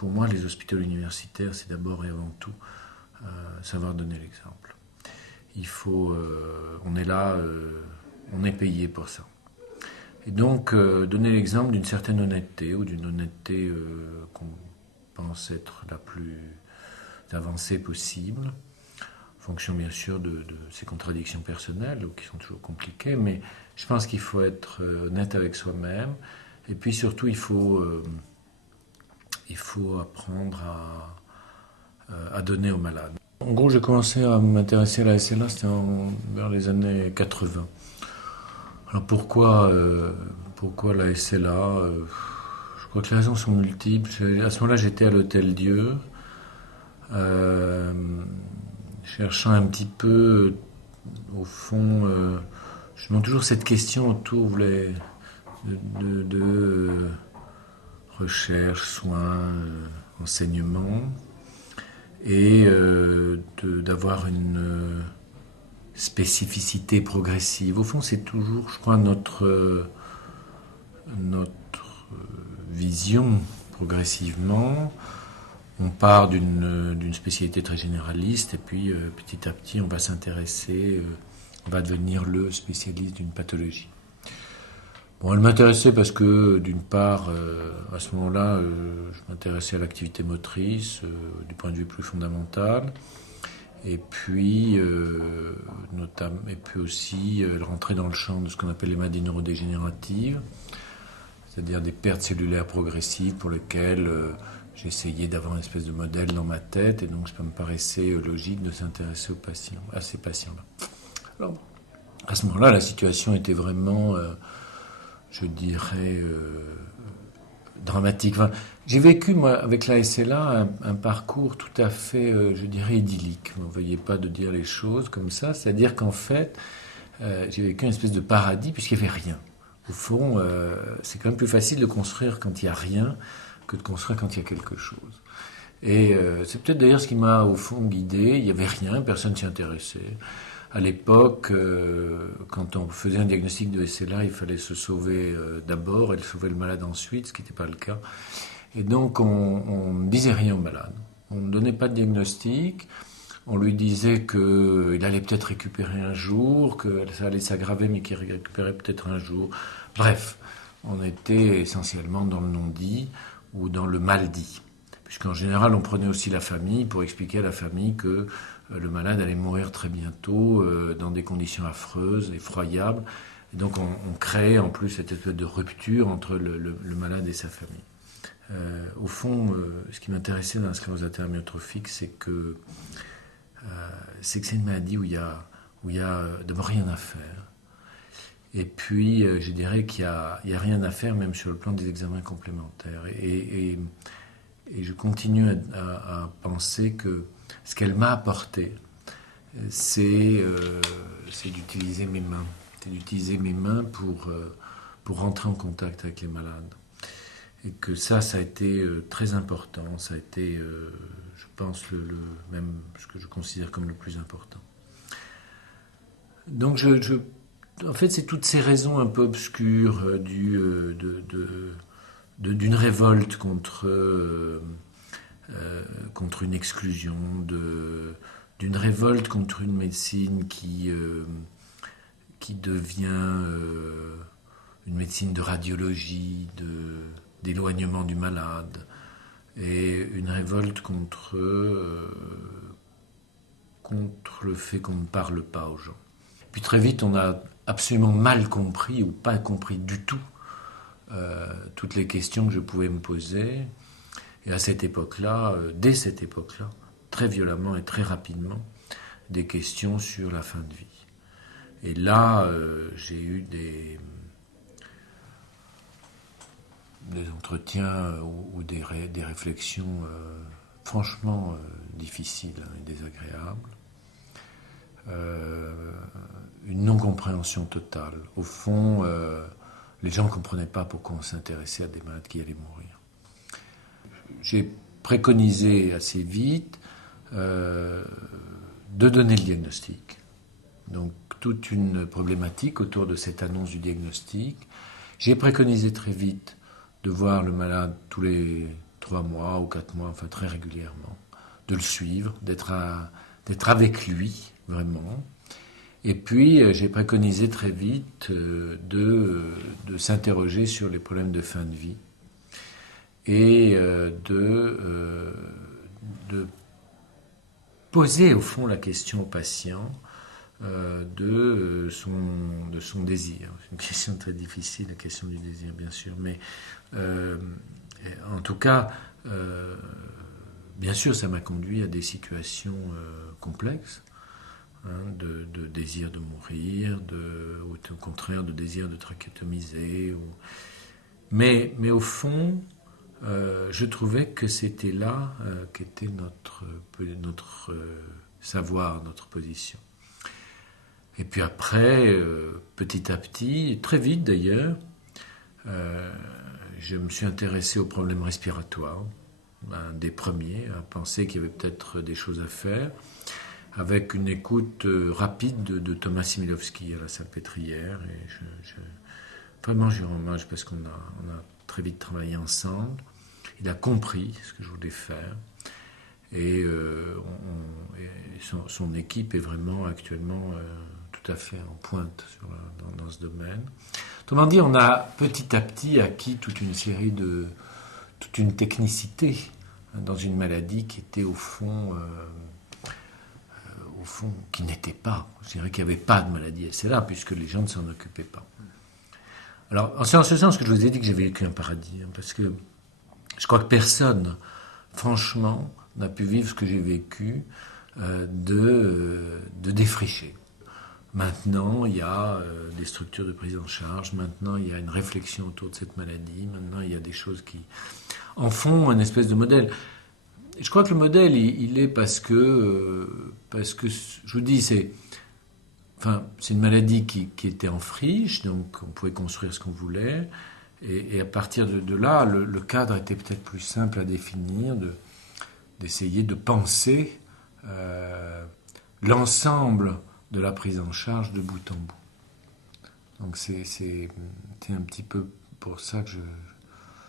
pour moi, les hôpitaux universitaires, c'est d'abord et avant tout savoir donner l'exemple. On est là, on est payé pour ça. Et donc, donner l'exemple d'une certaine honnêteté, ou d'une honnêteté qu'on pense être la plus avancée possible, en fonction bien sûr de ses contradictions personnelles, ou qui sont toujours compliquées, mais je pense qu'il faut être honnête avec soi-même, et puis surtout il faut apprendre à donner aux malades. En gros, j'ai commencé à m'intéresser à la SLA, c'était vers les années 80. Alors pourquoi la SLA Je crois que les raisons sont multiples. À ce moment-là, j'étais à l'Hôtel Dieu, cherchant un petit peu, au fond, je me demande toujours cette question autour de recherche, soins, enseignement, et d'avoir une spécificité progressive. Au fond, c'est toujours, je crois, notre vision progressivement. On part d'une spécialité très généraliste, et puis petit à petit, on va s'intéresser, on va devenir le spécialiste d'une pathologie. Bon, elle m'intéressait parce que, d'une part, à ce moment-là, je m'intéressais à l'activité motrice, du point de vue plus fondamental, et puis aussi, elle rentrait dans le champ de ce qu'on appelle les maladies neurodégénératives, c'est-à-dire des pertes cellulaires progressives pour lesquelles j'essayais d'avoir une espèce de modèle dans ma tête, et donc ça me paraissait logique de s'intéresser à ces patients-là. Alors, à ce moment-là, la situation était vraiment, je dirais, dramatique. Enfin, j'ai vécu, moi, avec la SLA, un parcours tout à fait, je dirais, idyllique. Vous ne voyez pas de dire les choses comme ça. C'est-à-dire qu'en fait, j'ai vécu une espèce de paradis puisqu'il n'y avait rien. Au fond, c'est quand même plus facile de construire quand il n'y a rien que de construire quand il y a quelque chose. Et c'est peut-être d'ailleurs ce qui m'a, au fond, guidé. Il n'y avait rien, personne ne s'y intéressait. À l'époque, quand on faisait un diagnostic de SLA, il fallait se sauver d'abord et sauver le malade ensuite, ce qui n'était pas le cas. Et donc, on ne disait rien au malade. On ne donnait pas de diagnostic. On lui disait qu'il allait peut-être récupérer un jour, que ça allait s'aggraver, mais qu'il récupérait peut-être un jour. Bref, on était essentiellement dans le non-dit ou dans le mal-dit. Puisqu'en général, on prenait aussi la famille pour expliquer à la famille que le malade allait mourir très bientôt dans des conditions affreuses, effroyables. Et donc on créait en plus cette espèce de rupture entre le malade et sa famille. Au fond, ce qui m'intéressait dans la sclérose latérale amyotrophique, c'est que c'est une maladie où il y a d'abord rien à faire. Et puis, je dirais qu'il n'y a rien à faire même sur le plan des examens complémentaires. Et je continue à penser que ce qu'elle m'a apporté, c'est d'utiliser mes mains. C'est d'utiliser mes mains pour rentrer en contact avec les malades. Et que ça a été très important. Ça a été, je pense, même ce que je considère comme le plus important. Donc, en fait, c'est toutes ces raisons un peu obscures d'une révolte contre une exclusion, d'une révolte contre une médecine qui devient une médecine de radiologie, d'éloignement du malade, et une révolte contre le fait qu'on ne parle pas aux gens. Puis très vite, on a absolument mal compris, ou pas compris du tout, toutes les questions que je pouvais me poser. Et à cette époque-là, dès cette époque-là, très violemment et très rapidement, des questions sur la fin de vie. Et là, j'ai eu des entretiens ou des réflexions franchement difficiles et désagréables. Une non-compréhension totale. Au fond, les gens ne comprenaient pas pourquoi on s'intéressait à des malades qui allaient mourir. J'ai préconisé assez vite de donner le diagnostic. Donc, toute une problématique autour de cette annonce du diagnostic. J'ai préconisé très vite de voir le malade tous les 3 mois ou 4 mois, enfin très régulièrement, de le suivre, d'être avec lui, vraiment. Et puis, j'ai préconisé très vite de s'interroger sur les problèmes de fin de vie et de poser au fond la question au patient de son désir. C'est une question très difficile, la question du désir, bien sûr, mais en tout cas, bien sûr, ça m'a conduit à des situations complexes, hein, de désir de mourir, ou au contraire de désir de trachéotomiser. Mais au fond, je trouvais que c'était là qu'était notre savoir, notre position. Et puis après, petit à petit, très vite d'ailleurs, je me suis intéressé aux problèmes respiratoires, un des premiers, à penser qu'il y avait peut-être des choses à faire, avec une écoute rapide de Thomas Similovski à la Salpêtrière. Et vraiment, je lui rends hommage parce qu'on a très vite travaillé ensemble. Il a compris ce que je voulais faire. Et son équipe est vraiment actuellement tout à fait en pointe dans ce domaine. Autrement dit, on a petit à petit acquis toute une technicité dans une maladie qui était au fond, qui n'était pas. Je dirais qu'il n'y avait pas de maladie SLA puisque les gens ne s'en occupaient pas. Alors, c'est en ce sens que je vous ai dit que j'ai vécu un paradis, hein, parce que je crois que personne, franchement, n'a pu vivre ce que j'ai vécu de défricher. Maintenant, il y a des structures de prise en charge, maintenant il y a une réflexion autour de cette maladie, maintenant il y a des choses qui en font une espèce de modèle. Je crois que le modèle, il est parce que, je vous dis, c'est une maladie qui était en friche, donc on pouvait construire ce qu'on voulait, et à partir de là, le cadre était peut-être plus simple à définir, d'essayer de penser l'ensemble de la prise en charge de bout en bout. Donc c'est un petit peu pour ça que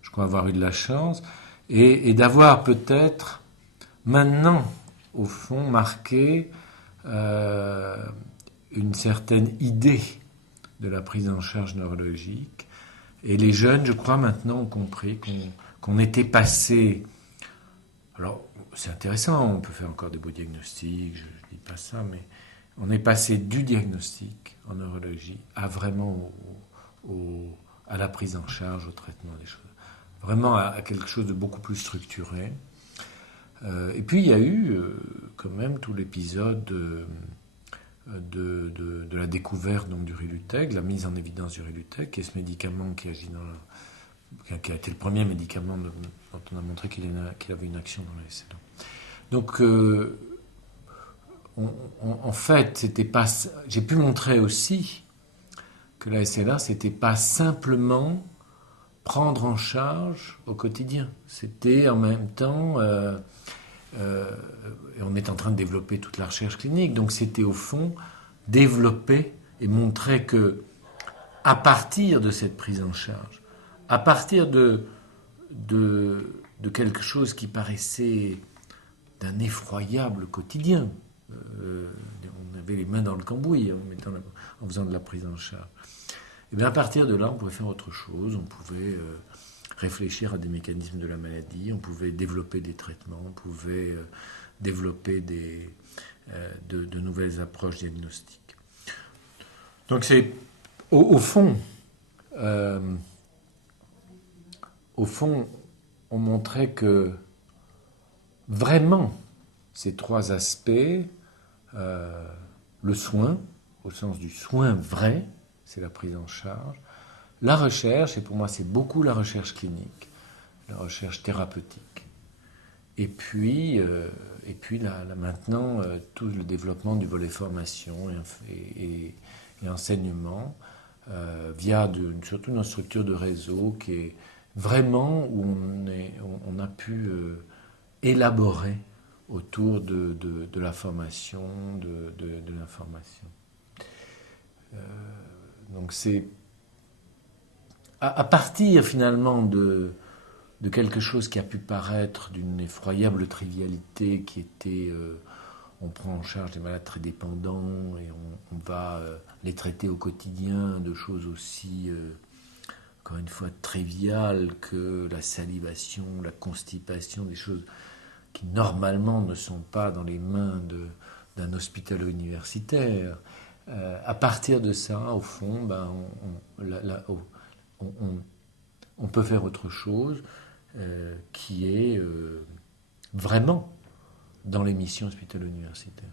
je crois avoir eu de la chance, et d'avoir peut-être maintenant, au fond, marqué une certaine idée de la prise en charge neurologique. Et les jeunes, je crois, maintenant ont compris qu'on était passé. Alors, c'est intéressant, on peut faire encore des beaux diagnostics, je ne dis pas ça, mais on est passé du diagnostic en neurologie à vraiment à la prise en charge, au traitement des choses. Vraiment à quelque chose de beaucoup plus structuré. Et puis il y a eu quand même tout l'épisode de la découverte donc, du Rilutec, la mise en évidence du Rilutec, qui est ce médicament qui agit qui a été le premier médicament dont on a montré qu'il avait une action dans les cellules. Donc en fait, j'ai pu montrer aussi que la SLA, c'était pas simplement prendre en charge au quotidien. C'était en même temps, et on est en train de développer toute la recherche clinique, donc c'était au fond développer et montrer que à partir de cette prise en charge, à partir de quelque chose qui paraissait d'un effroyable quotidien, on avait les mains dans le cambouis en faisant de la prise en charge. Et bien à partir de là, on pouvait faire autre chose, on pouvait réfléchir à des mécanismes de la maladie, on pouvait développer des traitements, on pouvait développer de nouvelles approches diagnostiques. Donc c'est au fond, on montrait que vraiment ces trois aspects, le soin, au sens du soin vrai, c'est la prise en charge, la recherche, et pour moi c'est beaucoup la recherche clinique, la recherche thérapeutique, et puis là, maintenant tout le développement du volet formation et enseignement via surtout notre structure de réseau qui est vraiment où on a pu élaborer autour de la formation, de l'information. Donc c'est à partir finalement de de quelque chose qui a pu paraître d'une effroyable trivialité qui était on prend en charge des malades très dépendants et on va les traiter au quotidien de choses aussi, encore une fois, triviales que la salivation, la constipation, des choses qui normalement ne sont pas dans les mains d'un hospitalo-universitaire. À partir de ça, au fond, on peut faire autre chose qui est vraiment dans les missions hospitalo-universitaires.